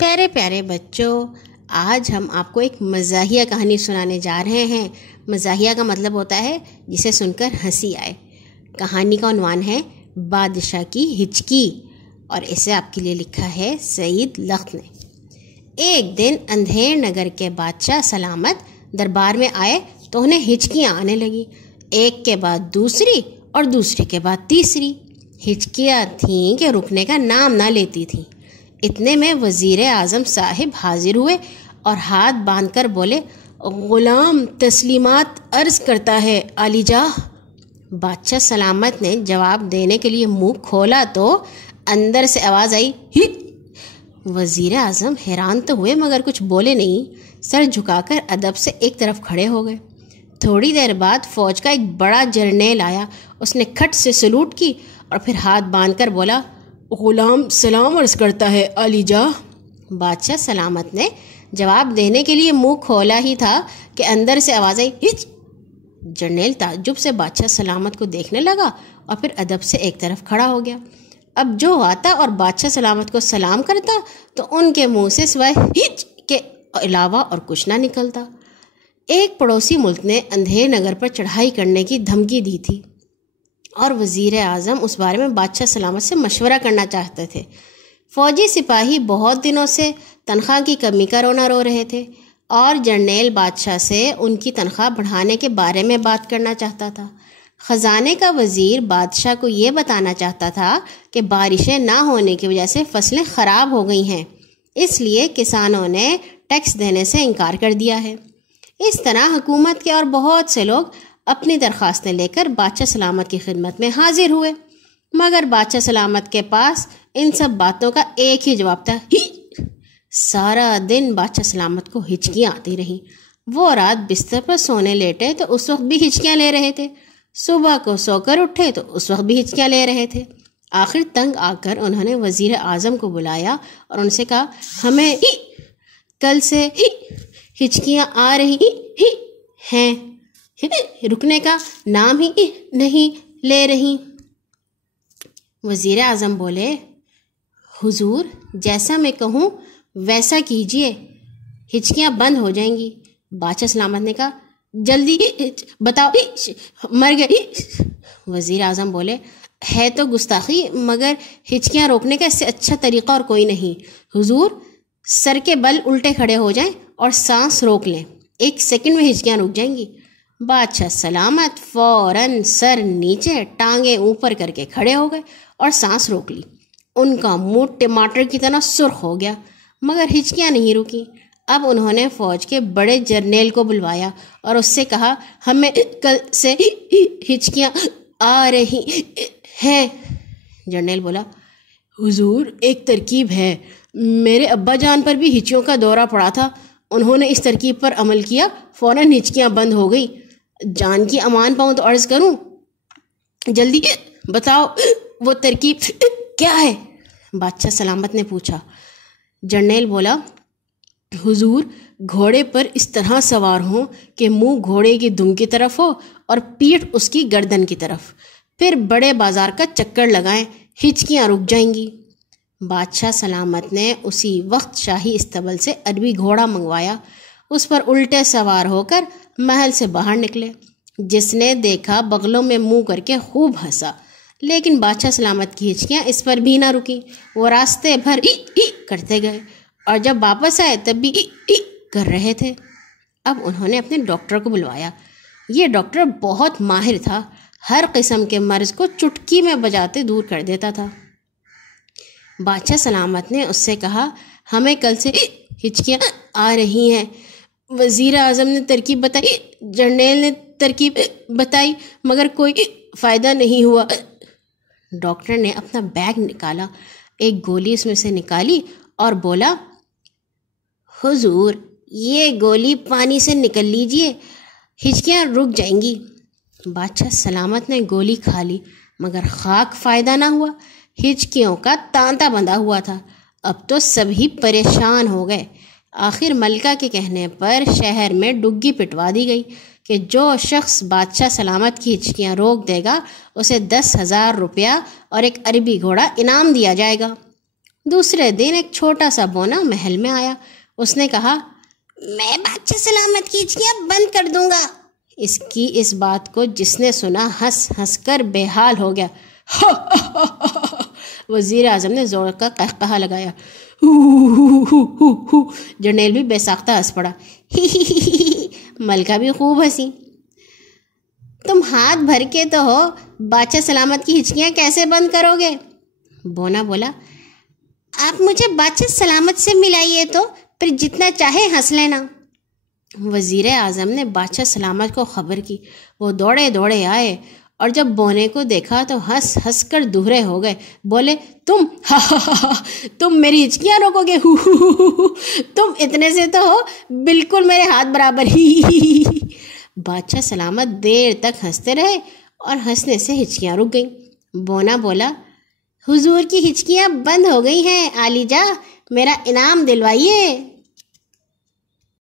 پیارے پیارے بچوں، آج ہم آپ کو ایک مزاحیہ کہانی سنانے جا رہے ہیں۔ مزاحیہ کا مطلب ہوتا ہے جسے سن کر ہنسی آئے۔ کہانی کا عنوان ہے بادشاہ کی ہچکی، اور اسے آپ کے لیے لکھا ہے سعید لخت نے۔ ایک دن اندھیر نگر کے بادشاہ سلامت دربار میں آئے تو انہیں ہچکیاں آنے لگیں، ایک کے بعد دوسری اور دوسری کے بعد تیسری۔ ہچکیاں تھیں کہ رکنے کا نام نہ لیتی تھیں۔ اتنے میں وزیر اعظم صاحب حاضر ہوئے اور ہاتھ باندھ کر بولے، غلام تسلیمات عرض کرتا ہے عالی جاہ۔ بادشاہ سلامت نے جواب دینے کے لیے منہ کھولا تو اندر سے آواز آئی، ہٹ۔ وزیر اعظم حیران تو ہوئے مگر کچھ بولے نہیں، سر جھکا کر ادب سے ایک طرف کھڑے ہو گئے۔ تھوڑی دیر بعد فوج کا ایک بڑا جرنیل آیا، اس نے کھٹ سے سلوٹ کی اور پھر ہاتھ باندھ کر بولا، غلام سلام عرض کرتا ہے عالی جاہ۔ بادشاہ سلامت نے جواب دینے کے لیے منہ کھولا ہی تھا کہ اندر سے آواز آئی، ہچ۔ جرنیل تعجب سے بادشاہ سلامت کو دیکھنے لگا اور پھر ادب سے ایک طرف کھڑا ہو گیا۔ اب جو آتا اور بادشاہ سلامت کو سلام کرتا تو ان کے منہ سے سوائے ہچ کے علاوہ اور کچھ نہ نکلتا۔ ایک پڑوسی ملک نے اندھیر نگر پر چڑھائی کرنے کی دھمکی دی تھی اور وزیر اعظم اس بارے میں بادشاہ سلامت سے مشورہ کرنا چاہتے تھے۔ فوجی سپاہی بہت دنوں سے تنخواہ کی کمی کا رونا رو رہے تھے اور جرنیل بادشاہ سے ان کی تنخواہ بڑھانے کے بارے میں بات کرنا چاہتا تھا۔ خزانے کا وزیر بادشاہ کو یہ بتانا چاہتا تھا کہ بارشیں نہ ہونے کی وجہ سے فصلیں خراب ہو گئی ہیں، اس لیے کسانوں نے ٹیکس دینے سے انکار کر دیا ہے۔ اس طرح حکومت کے اور بہت سے لوگ اپنی درخواستیں لے کر بادشاہ سلامت کی خدمت میں حاضر ہوئے، مگر بادشاہ سلامت کے پاس ان سب باتوں کا ایک ہی جواب تھا، ہی۔ سارا دن بادشاہ سلامت کو ہچکیاں آتی رہیں۔ وہ رات بستر پر سونے لیٹے تو اس وقت بھی ہچکیاں لے رہے تھے، صبح کو سو کر اٹھے تو اس وقت بھی ہچکیاں لے رہے تھے۔ آخر تنگ آ کر انہوں نے وزیر اعظم کو بلایا اور ان سے کہا، ہمیں کل سے ہچکیاں آ رہی ہیں، رکنے کا نام ہی نہیں لے رہی۔ وزیر اعظم بولے، حضور جیسا میں کہوں ویسا کیجئے، ہچکیاں بند ہو جائیں گی۔ بادشاہ سلامت نے کہا، جلدی بتاؤ، مر گئی۔ وزیر اعظم بولے، ہے تو گستاخی مگر ہچکیاں روکنے کا اس سے اچھا طریقہ اور کوئی نہیں۔ حضور سر کے بل الٹے کھڑے ہو جائیں اور سانس روک لیں، 1 سیکنڈ میں ہچکیاں رک جائیں گی۔ بادشاہ سلامت فوراً سر نیچے ٹانگیں اوپر کر کے کھڑے ہو گئے اور سانس روک لی۔ ان کا منہ ٹماٹر کی طرح سرخ ہو گیا مگر ہچکیاں نہیں رکیں۔ اب انہوں نے فوج کے بڑے جرنیل کو بلوایا اور اس سے کہا، ہمیں کل سے ہچکیاں آ رہی ہیں۔ جرنیل بولا، حضور ایک ترکیب ہے، میرے ابا جان پر بھی ہچکیوں کا دورہ پڑا تھا، انہوں نے اس ترکیب پر عمل کیا، فوراً ہچکیاں بند ہو گئی۔ جان کی امان پاؤں تو عرض کروں، جلدی بتاؤ وہ ترکیب کیا ہے؟ بادشاہ سلامت نے پوچھا۔ جرنیل بولا، حضور گھوڑے پر اس طرح سوار ہوں کہ منہ گھوڑے کی دم کی طرف ہو اور پیٹھ اس کی گردن کی طرف، پھر بڑے بازار کا چکر لگائیں، ہچکیاں رک جائیں گی۔ بادشاہ سلامت نے اسی وقت شاہی استبل سے عربی گھوڑا منگوایا، اس پر الٹے سوار ہو کر محل سے باہر نکلے۔ جس نے دیکھا بغلوں میں منہ کر کے خوب ہنسا، لیکن بادشاہ سلامت کی ہچکیاں اس پر بھی نہ رکیں۔ وہ راستے بھر کرتے گئے اور جب واپس آئے تب بھی کر رہے تھے۔ اب انہوں نے اپنے ڈاکٹر کو بلوایا۔ یہ ڈاکٹر بہت ماہر تھا، ہر قسم کے مرض کو چٹکی میں بجاتے دور کر دیتا تھا۔ بادشاہ سلامت نے اس سے کہا، ہمیں کل سے ہچکیاں آ رہی ہیں۔ وزیر اعظم نے ترکیب بتائی، جرنیل نے ترکیب بتائی مگر کوئی فائدہ نہیں ہوا۔ ڈاکٹر نے اپنا بیگ نکالا، ایک گولی اس میں سے نکالی اور بولا، حضور یہ گولی پانی سے نکل لیجئے، ہچکیاں رک جائیں گی۔ بادشاہ سلامت نے گولی کھا لی مگر خاک فائدہ نہ ہوا، ہچکیوں کا تانتا بندھا ہوا تھا۔ اب تو سبھی پریشان ہو گئے۔ آخر ملکہ کے کہنے پر شہر میں ڈگی پٹوا دی گئی کہ جو شخص بادشاہ سلامت کی ہچکیاں روک دے گا اسے 10,000 روپیہ اور ایک عربی گھوڑا انعام دیا جائے گا۔ دوسرے دن ایک چھوٹا سا بونا محل میں آیا. اس نے کہا میں بادشاہ سلامت کی ہچکیاں بند کر دوں گا. اس کی اس بات کو جس نے سنا ہنس ہنس کر بے حال ہو گیا. وزیر اعظم نے زور کا قہقہہ لگایا. جرنیل بھی بے ساختہ ہنس پڑا. ملکہ بھی خوب ہنسی. تم ہاتھ بھر کے تو ہو، بادشاہ سلامت کی ہچکیاں کیسے بند کرو گے؟ بونا بولا آپ مجھے بادشاہ سلامت سے ملائیے تو پھر جتنا چاہے ہنس لینا. وزیر اعظم نے بادشاہ سلامت کو خبر کی. وہ دوڑے دوڑے آئے اور جب بونے کو دیکھا تو ہنس ہنس کر دوہرے ہو گئے. بولے تم میری ہچکیاں روکو گے؟ تم اتنے سے تو ہو بالکل میرے ہاتھ برابر ہی. بادشاہ سلامت دیر تک ہنستے رہے اور ہنسنے سے ہچکیاں رک گئیں. بونا بولا حضور کی ہچکیاں بند ہو گئی ہیں، عالی جا میرا انعام دلوائیے.